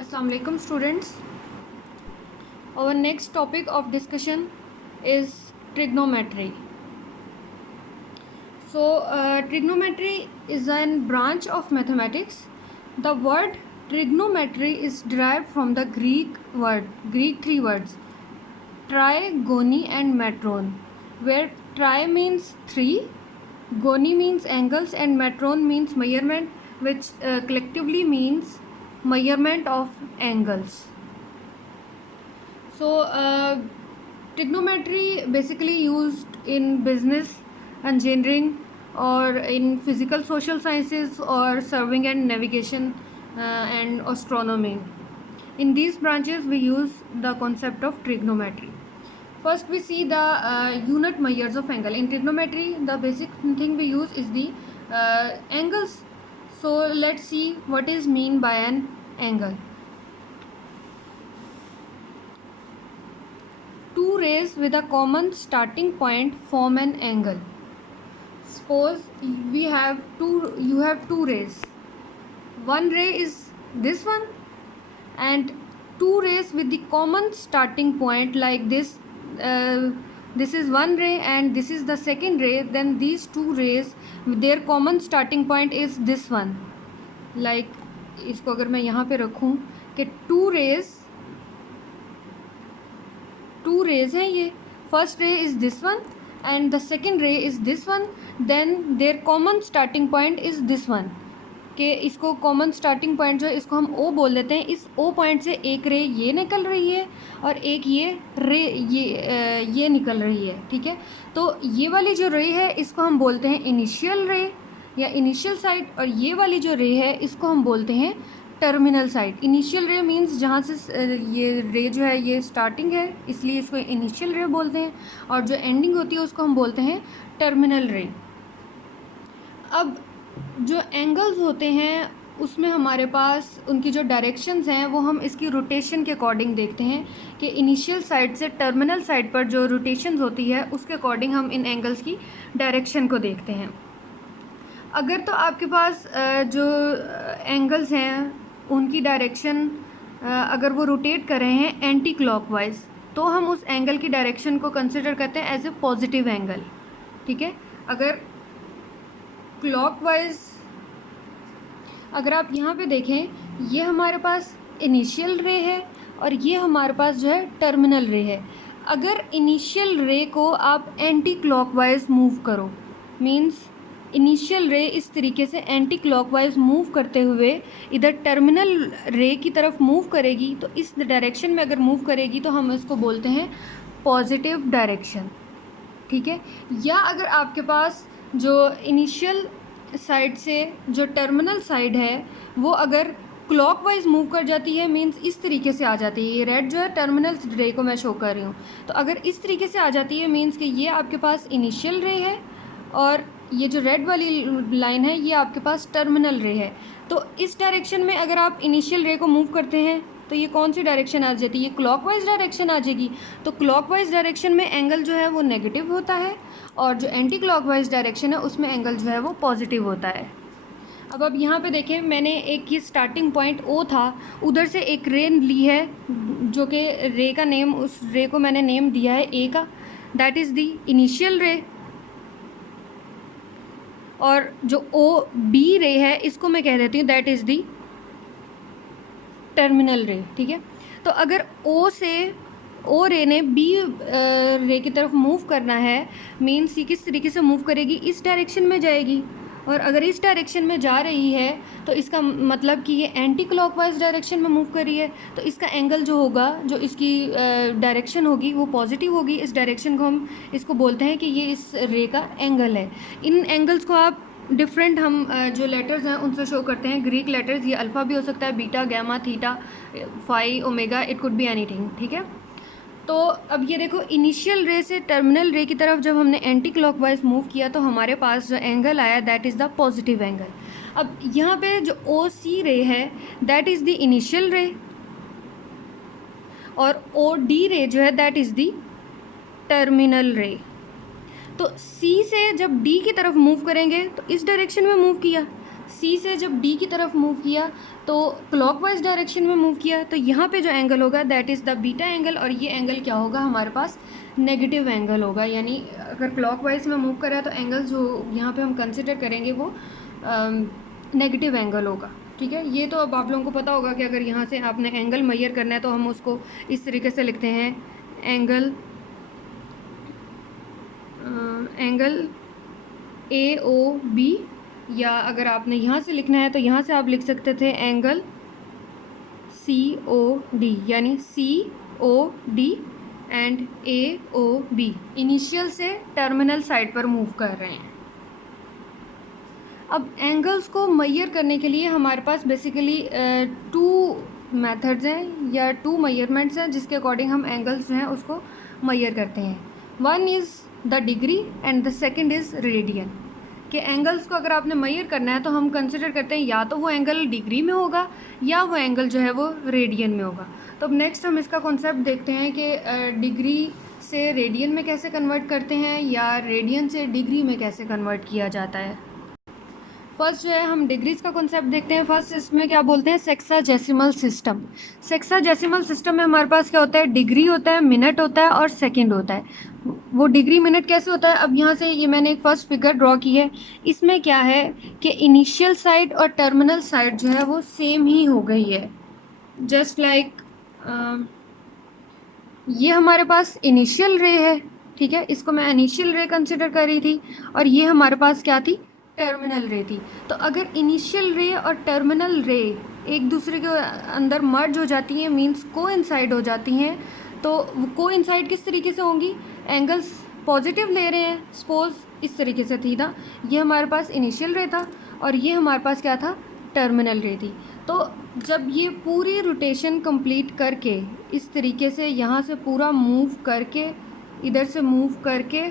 Assalamu alaikum students. Our next topic of discussion is trigonometry. Trigonometry is a branch of mathematics. The word trigonometry is derived from the Greek three words, tri, goni and metron, where tri means three, goni means angles and metron means measurement, which collectively means measurement of angles. Trigonometry basically used in business, engineering, or in physical social sciences, or surveying and navigation, and astronomy. In these branches we use the concept of trigonometry. First we see the unit measures of angle. In trigonometry the basic thing we use is the angles. So let's see what is mean by an angle. Two rays with a common starting point form an angle. Suppose you have two rays. One ray is this one, and two rays with the common starting point like this. This is one ray and this is the second ray. Then these two rays, their common starting point is this one. Like इसको अगर मैं यहाँ पे रखूँ कि two rays हैं ये. First ray is this one and the second ray is this one. Then their common starting point is this one. कि इसको कॉमन स्टार्टिंग पॉइंट जो है इसको हम ओ बोल देते हैं. इस ओ पॉइंट से एक रे ये निकल रही है और एक ये रे ये निकल रही है. ठीक है, तो ये वाली जो रे है इसको हम बोलते हैं इनिशियल रे या इनिशियल साइड, और ये वाली जो रे है इसको हम बोलते हैं टर्मिनल साइड. इनिशियल रे मींस जहाँ से ये रे जो है ये स्टार्टिंग है, इसलिए इसको इनिशियल रे बोलते हैं, और जो एंडिंग होती है उसको हम बोलते हैं टर्मिनल रे. अब जो एंगल्स होते हैं उसमें हमारे पास उनकी जो डायरेक्शंस हैं वो हम इसकी रोटेशन के अकॉर्डिंग देखते हैं कि इनिशियल साइड से टर्मिनल साइड पर जो रोटेशंस होती है उसके अकॉर्डिंग हम इन एंगल्स की डायरेक्शन को देखते हैं. अगर तो आपके पास जो एंगल्स हैं उनकी डायरेक्शन अगर वो रोटेट कर रहे हैं एंटी क्लॉकवाइज, तो हम उस एंगल की डायरेक्शन को कंसिडर करते हैं एज ए पॉजिटिव एंगल. ठीक है, अगर क्लॉकवाइज अगर आप यहाँ पे देखें ये हमारे पास इनिशियल रे है और ये हमारे पास जो है टर्मिनल रे है. अगर इनिशियल रे को आप एंटी क्लॉकवाइज मूव करो, मींस इनिशियल रे इस तरीके से एंटी क्लॉकवाइज मूव करते हुए इधर टर्मिनल रे की तरफ मूव करेगी, तो इस डायरेक्शन में अगर मूव करेगी तो हम इसको बोलते हैं पॉजिटिव डायरेक्शन. ठीक है, या अगर आपके पास जो इनिशियल साइड से जो टर्मिनल साइड है वो अगर क्लॉकवाइज मूव कर जाती है, मींस इस तरीके से आ जाती है, ये रेड जो है टर्मिनल रे को मैं शो कर रही हूँ, तो अगर इस तरीके से आ जाती है मींस कि ये आपके पास इनिशियल रे है और ये जो रेड वाली लाइन है ये आपके पास टर्मिनल रे है. तो इस डायरेक्शन में अगर आप इनिशियल रे को मूव करते हैं तो ये कौन सी डायरेक्शन आ जाती है, ये क्लॉकवाइज डायरेक्शन आ जाएगी. तो क्लॉकवाइज डायरेक्शन में एंगल जो है वो नेगेटिव होता है और जो एंटी क्लॉकवाइज डायरेक्शन है उसमें एंगल जो है वो पॉजिटिव होता है. अब यहाँ पे देखें, मैंने एक ये स्टार्टिंग पॉइंट ओ था, उधर से एक रे ली है जो कि रे का नेम, उस रे को मैंने नेम दिया है ए का, दैट इज़ दी इनिशियल रे. और जो ओ बी रे है इसको मैं कह देती हूँ दैट इज़ दी टर्मिनल रे. ठीक है, तो अगर ओ रे ने बी रे की तरफ मूव करना है, मीन्स ये किस तरीके से मूव करेगी, इस डायरेक्शन में जाएगी, और अगर इस डायरेक्शन में जा रही है तो इसका मतलब कि ये एंटी क्लॉकवाइज डायरेक्शन में मूव कर रही है, तो इसका एंगल जो होगा, जो इसकी डायरेक्शन होगी वो पॉजिटिव होगी. इस डायरेक्शन को हम इसको बोलते हैं कि ये इस रे का एंगल है. इन एंगल्स को आप डिफरेंट हम जो लेटर्स हैं उनसे शो करते हैं. ग्रीक लेटर्स, ये अल्फ़ा भी हो सकता है, beta, gamma, theta, phi, omega, it could be anything. ठीक है, तो अब ये देखो इनिशियल रे से टर्मिनल रे की तरफ जब हमने एंटी क्लॉकवाइज मूव किया तो हमारे पास जो एंगल आया that is the positive angle. अब यहाँ पे जो ओ सी रे है दैट इज़ द इनिशियल रे, और ओ डी रे जो है दैट इज़ द टर्मिनल रे. तो C से जब D की तरफ मूव करेंगे तो इस डायरेक्शन में मूव किया, सी से जब डी की तरफ मूव किया तो क्लॉकवाइज डायरेक्शन में मूव किया, तो यहाँ पे जो एंगल होगा that is the beta angle, और ये एंगल क्या होगा हमारे पास, नेगेटिव एंगल होगा। यानी अगर क्लॉकवाइज में मूव करा तो एंगल जो यहाँ पे हम कंसिडर करेंगे वो नेगेटिव एंगल होगा। ठीक है, ये तो अब आप लोगों को पता होगा कि अगर यहाँ से आपने एंगल मेजर करना है तो हम उसको इस तरीके से लिखते हैं, एंगल AOB, या अगर आपने यहाँ से लिखना है तो यहाँ से आप लिख सकते थे एंगल COD, यानी COD एंड AOB इनिशियल से टर्मिनल साइड पर मूव कर रहे हैं। अब एंगल्स को मेजर करने के लिए हमारे पास बेसिकली 2 मेथड्स हैं या 2 मेजरमेंट्स हैं जिसके अकॉर्डिंग हम एंगल्स जो हैं उसको मेजर करते हैं। One is the degree and the second is radian. कि एंगल्स को अगर आपने मेजर करना है तो हम कंसिडर करते हैं या तो वो एंगल डिग्री में होगा या वो एंगल जो है वो रेडियन में होगा। तो अब नेक्स्ट हम इसका कॉन्सेप्ट देखते हैं कि डिग्री से रेडियन में कैसे कन्वर्ट करते हैं या रेडियन से डिग्री में कैसे कन्वर्ट किया जाता है। फर्स्ट जो है हम डिग्रीज का कॉन्सेप्ट देखते हैं। फर्स्ट इसमें क्या बोलते हैं, सेक्साडेसिमल सिस्टम। सेक्साडेसिमल सिस्टम में हमारे पास क्या होता है, डिग्री होता है, मिनट होता है और सेकंड होता है। वो डिग्री मिनट कैसे होता है, अब यहाँ से ये मैंने एक फर्स्ट फिगर ड्रॉ की है। इसमें क्या है कि इनिशियल साइड और टर्मिनल साइड जो है वो सेम ही हो गई है। जस्ट लाइक ये हमारे पास इनिशियल रे है, ठीक है, इसको मैं इनिशियल रे कंसिडर कर रही थी, और ये हमारे पास क्या थी, टर्मिनल रे थी। तो अगर इनिशियल रे और टर्मिनल रे एक दूसरे के अंदर मर्ज हो जाती हैं, मींस कोइंसाइड हो जाती हैं, तो कोइंसाइड किस तरीके से होंगी, एंगल्स पॉजिटिव ले रहे हैं, सपोज इस तरीके से थी ना, ये हमारे पास इनिशियल रे था और ये हमारे पास क्या था, टर्मिनल रे थी। तो जब ये पूरी रोटेशन कंप्लीट करके इस तरीके से यहाँ से पूरा मूव करके इधर से मूव करके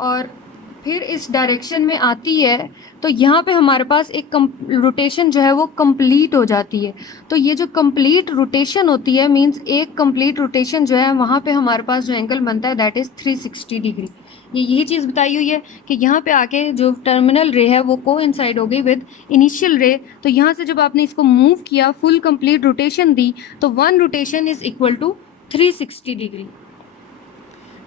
और फिर इस डायरेक्शन में आती है, तो यहाँ पे हमारे पास एक रोटेशन जो है वो कंप्लीट हो जाती है। तो ये जो कंप्लीट रोटेशन होती है, मींस एक कंप्लीट रोटेशन जो है वहाँ पे हमारे पास जो एंगल बनता है दैट इज़ 360 डिग्री। ये यही चीज़ बताई हुई है कि यहाँ पे आके जो टर्मिनल रे है वो कोइंसाइड हो गई विद इनिशियल रे। तो यहाँ से जब आपने इसको मूव किया, फुल कंप्लीट रोटेशन दी, तो 1 rotation is equal to 360 degree.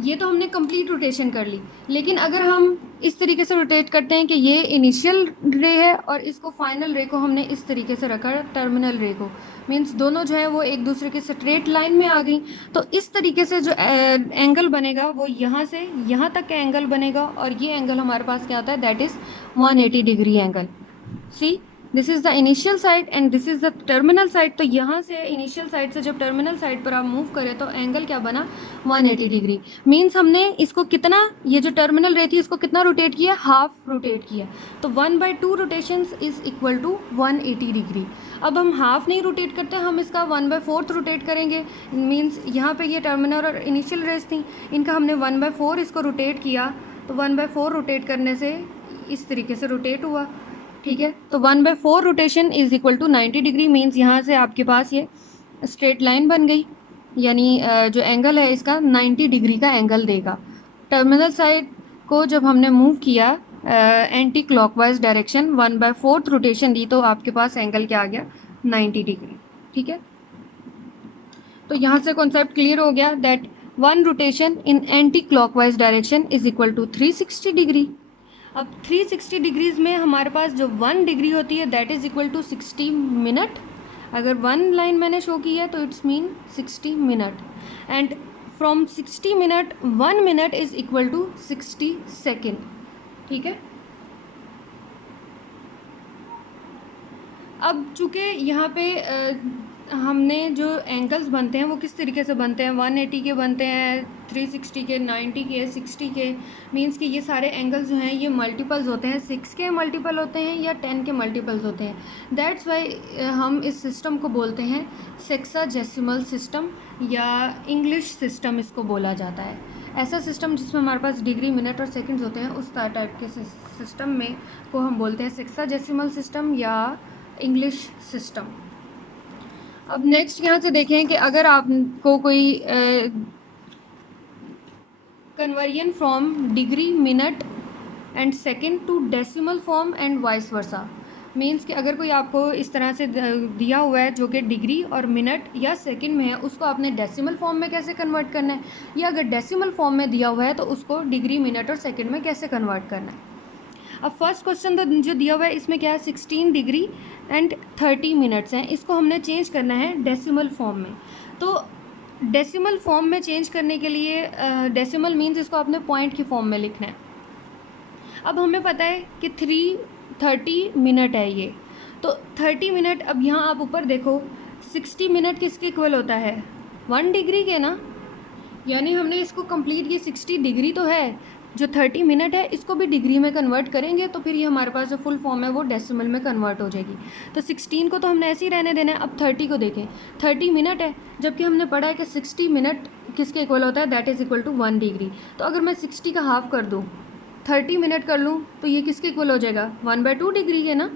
ये तो हमने कंप्लीट रोटेशन कर ली। लेकिन अगर हम इस तरीके से रोटेट करते हैं कि ये इनिशियल रे है और इसको फाइनल रे को हमने इस तरीके से रखा, टर्मिनल रे को, मींस दोनों जो है वो एक दूसरे के स्ट्रेट लाइन में आ गई, तो इस तरीके से जो एंगल बनेगा वो यहाँ से यहाँ तक का एंगल बनेगा, और ये एंगल हमारे पास क्या होता है, that is 180 degree angle. See, this is the initial side and this is the terminal side. तो यहाँ से इनिशियल साइड से जब टर्मिनल साइड पर आप मूव करें तो एंगल क्या बना, 180 डिग्री। मीन्स हमने इसको कितना, ये जो टर्मिनल रे थी इसको कितना रोटेट किया, हाफ रोटेट किया। तो 1/2 rotations is equal to 180 degree. अब हम हाफ नहीं रोटेट करते, हम इसका 1/4 रोटेट करेंगे। मीन्स यहाँ पे ये टर्मिनल और इनिशियल रेस थी, इनका हमने 1/4 इसको रोटेट किया, तो 1/4 रोटेट करने से इस तरीके से रोटेट हुआ, ठीक है। तो 1/4 rotation is equal to 90 degree. Means यहाँ से आपके पास ये स्ट्रेट लाइन बन गई, यानी जो एंगल है इसका 90 डिग्री का एंगल देगा। टर्मिनल साइड को जब हमने मूव किया एंटी क्लॉकवाइज डायरेक्शन, 1/4 रोटेशन दी, तो आपके पास एंगल क्या आ गया, 90 डिग्री, ठीक है। तो यहाँ से कॉन्सेप्ट क्लियर हो गया that 1 rotation in anti clockwise direction is equal to 360 degree. अब 360 डिग्रीज में हमारे पास जो 1 डिग्री होती है that is equal to 60 minute. अगर 1 लाइन मैंने शो की है तो it's mean 60 minute, and from 60 minute 1 minute is equal to 60 second, ठीक है। अब चूँकि यहाँ पे हमने जो एंगल्स बनते हैं वो किस तरीके से बनते हैं, 180 के बनते हैं, 360 के, 90 के, 60 के, मींस कि ये सारे एंगल्स जो हैं ये मल्टीपल्स होते हैं, 6 के मल्टीपल होते हैं या 10 के मल्टीपल्स होते हैं। दैट्स वाई हम इस सिस्टम को बोलते हैं सेक्साडेसिमल सिस्टम या इंग्लिश सिस्टम इसको बोला जाता है। ऐसा सिस्टम जिसमें हमारे पास डिग्री, मिनट और सेकेंड्स होते हैं, उस टाइप के सिस्टम में को हम बोलते हैं सेक्साडेसिमल सिस्टम या इंग्लिश सिस्टम। अब नेक्स्ट यहाँ से देखें कि अगर आपको कोई conversion from degree, minute and second to decimal form and vice versa. Means कि अगर कोई आपको इस तरह से दिया हुआ है जो कि डिग्री और मिनट या सेकंड में है, उसको आपने डेसिमल फॉर्म में कैसे कन्वर्ट करना है, या अगर डेसिमल फॉर्म में दिया हुआ है तो उसको डिग्री, मिनट और सेकंड में कैसे कन्वर्ट करना है। अब फर्स्ट क्वेश्चन तो जो दिया हुआ है इसमें क्या है, 16 डिग्री एंड 30 मिनट्स हैं, इसको हमने चेंज करना है डेसिमल फॉर्म में। तो डेसिमल फॉर्म में चेंज करने के लिए डेसिमल मीन्स इसको आपने पॉइंट की फॉर्म में लिखना है। अब हमें पता है कि 330 मिनट है ये, तो 30 मिनट, अब यहाँ आप ऊपर देखो 60 मिनट किसके इक्वल होता है, 1 डिग्री के ना, यानी हमने इसको कंप्लीट किया, 60 डिग्री तो है, जो 30 मिनट है इसको भी डिग्री में कन्वर्ट करेंगे तो फिर ये हमारे पास जो फुल फॉर्म है वो डेसिमल में कन्वर्ट हो जाएगी। तो 16 को तो हमने ऐसे ही रहने देना है। अब 30 को देखें, 30 मिनट है, जबकि हमने पढ़ा है कि 60 मिनट किसके इक्वल होता है, that is equal to 1 degree. तो अगर मैं 60 का हाफ कर दूँ, 30 मिनट कर लूँ, तो ये किसके इक्वल हो जाएगा, 1/2 डिग्री है ना।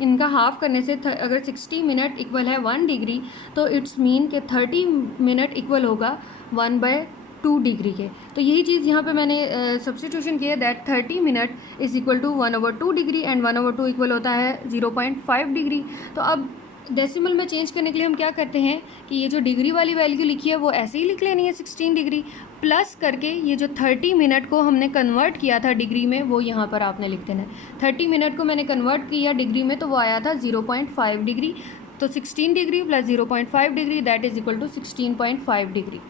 इनका हाफ करने से अगर 60 मिनट इक्वल है 1 डिग्री, तो इट्स मीन कि 30 मिनट इक्वल होगा 1/2 डिग्री के। तो यही चीज़ यहाँ पे मैंने सब्स्टिट्यूशन की है, that 30 minute is equal to 1/2 degree and 1/2 equal होता है 0.5 डिग्री। तो अब डेसिमल में चेंज करने के लिए हम क्या करते हैं कि ये जो डिग्री वाली वैल्यू लिखी है वो ऐसे ही लिख लेनी है, 16 डिग्री प्लस करके ये जो 30 मिनट को हमने कन्वर्ट किया था डिग्री में वो यहाँ पर आपने लिख देना है। 30 मिनट को मैंने कन्वर्ट किया डिग्री में तो वो आया था 0.5 डिग्री। तो 16 degree plus 0.5 degree that is equal to 16.5 degree.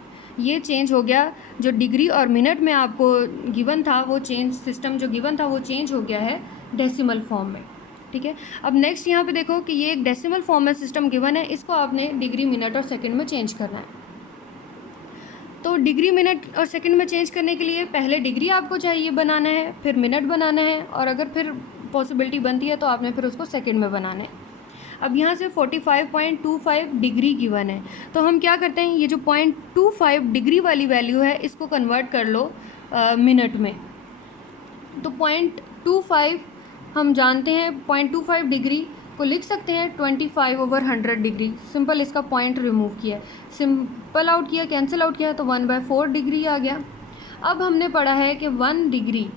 ये चेंज हो गया, जो डिग्री और मिनट में आपको गिवन था वो चेंज, सिस्टम जो गिवन था वो चेंज हो गया है डेसिमल फॉर्म में। ठीक है, अब नेक्स्ट यहाँ पे देखो कि ये एक डेसिमल फॉर्म में सिस्टम गिवन है, इसको आपने डिग्री, मिनट और सेकंड में चेंज करना है। तो डिग्री, मिनट और सेकंड में चेंज करने के लिए पहले डिग्री आपको चाहिए बनाना है, फिर मिनट बनाना है, और अगर फिर पॉसिबिलिटी बनती है तो आपने फिर उसको सेकंड में बनाना है। अब यहाँ से 45.25 डिग्री गिवन है, तो हम क्या करते हैं, ये जो 0.25 डिग्री वाली वैल्यू है इसको कन्वर्ट कर लो मिनट में। तो 0.25 हम जानते हैं, 0.25 डिग्री को लिख सकते हैं 25/100 डिग्री। सिंपल इसका पॉइंट रिमूव किया, सिंपल आउट किया, कैंसिल आउट किया, तो 1/4 डिग्री आ गया। अब हमने पढ़ा है कि 1 डिग्री,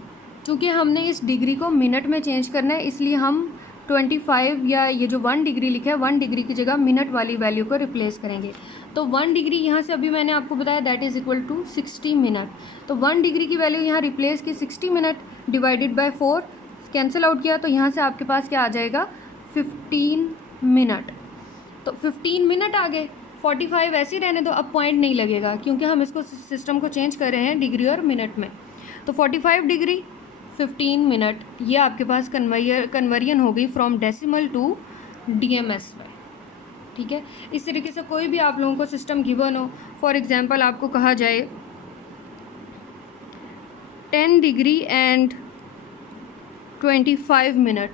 चूँकि हमने इस डिग्री को मिनट में चेंज करना है इसलिए हम 25 या ये जो 1 डिग्री लिखा है 1 डिग्री की जगह मिनट वाली वैल्यू को रिप्लेस करेंगे। तो 1 डिग्री यहाँ से अभी मैंने आपको बताया that is equal to 60 minute. तो 1 डिग्री की वैल्यू यहाँ रिप्लेस की 60 minute divided by 4, cancel out किया, तो यहाँ से आपके पास क्या आ जाएगा, 15 मिनट। तो 15 मिनट आ गए, 45 ऐसे ही रहने दो, अब पॉइंट नहीं लगेगा क्योंकि हम इसको सिस्टम को चेंज कर रहे हैं डिग्री और मिनट में। तो 45 डिग्री 15 मिनट, ये आपके पास कन्वर्जन हो गई फ्रॉम डेसिमल टू DMS में। ठीक है, इस तरीके से कोई भी आप लोगों को सिस्टम गिवन हो, फॉर एग्जांपल आपको कहा जाए 10 डिग्री एंड 25 मिनट,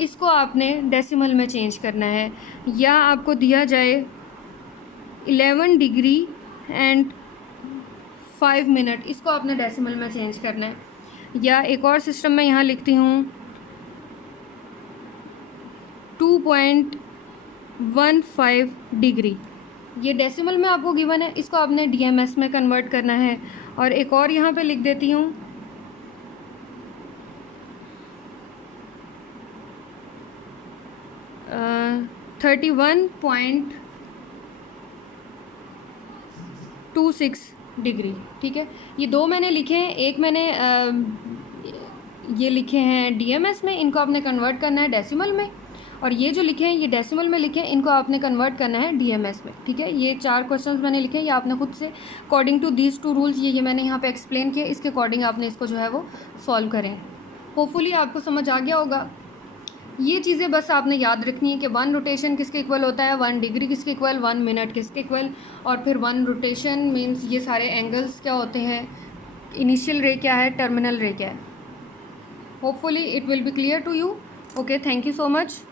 इसको आपने डेसिमल में चेंज करना है, या आपको दिया जाए 11 डिग्री एंड 5 मिनट, इसको आपने डेसिमल में चेंज करना है। या एक और सिस्टम मैं यहाँ लिखती हूँ 2.15 डिग्री, ये डेसिमल में आपको गिवन है, इसको आपने DMS में कन्वर्ट करना है। और एक और यहाँ पे लिख देती हूँ 31.26 डिग्री। ठीक है, ये दो मैंने लिखे हैं, एक मैंने ये लिखे हैं DMS में, इनको आपने कन्वर्ट करना है डेसिमल में, और ये जो लिखे हैं ये डेसिमल में लिखे हैं, इनको आपने कन्वर्ट करना है DMS में। ठीक है, ये 4 क्वेश्चंस मैंने लिखे हैं, ये आपने खुद से अकॉर्डिंग टू दीज 2 रूल्स, ये मैंने यहाँ पे एक्सप्लेन किया, इसके अकॉर्डिंग आपने इसको जो है वो सॉल्व करें। होपफुली आपको समझ आ गया होगा। ये चीज़ें बस आपने याद रखनी है कि 1 रोटेशन किसके इक्वल होता है, 1 डिग्री किसके इक्वल, 1 मिनट किसके इक्वल, और फिर 1 रोटेशन मीन्स ये सारे एंगल्स क्या होते हैं, इनिशियल रे क्या है, टर्मिनल रे क्या है। Hopefully it will be clear to you. Okay, thank you so much.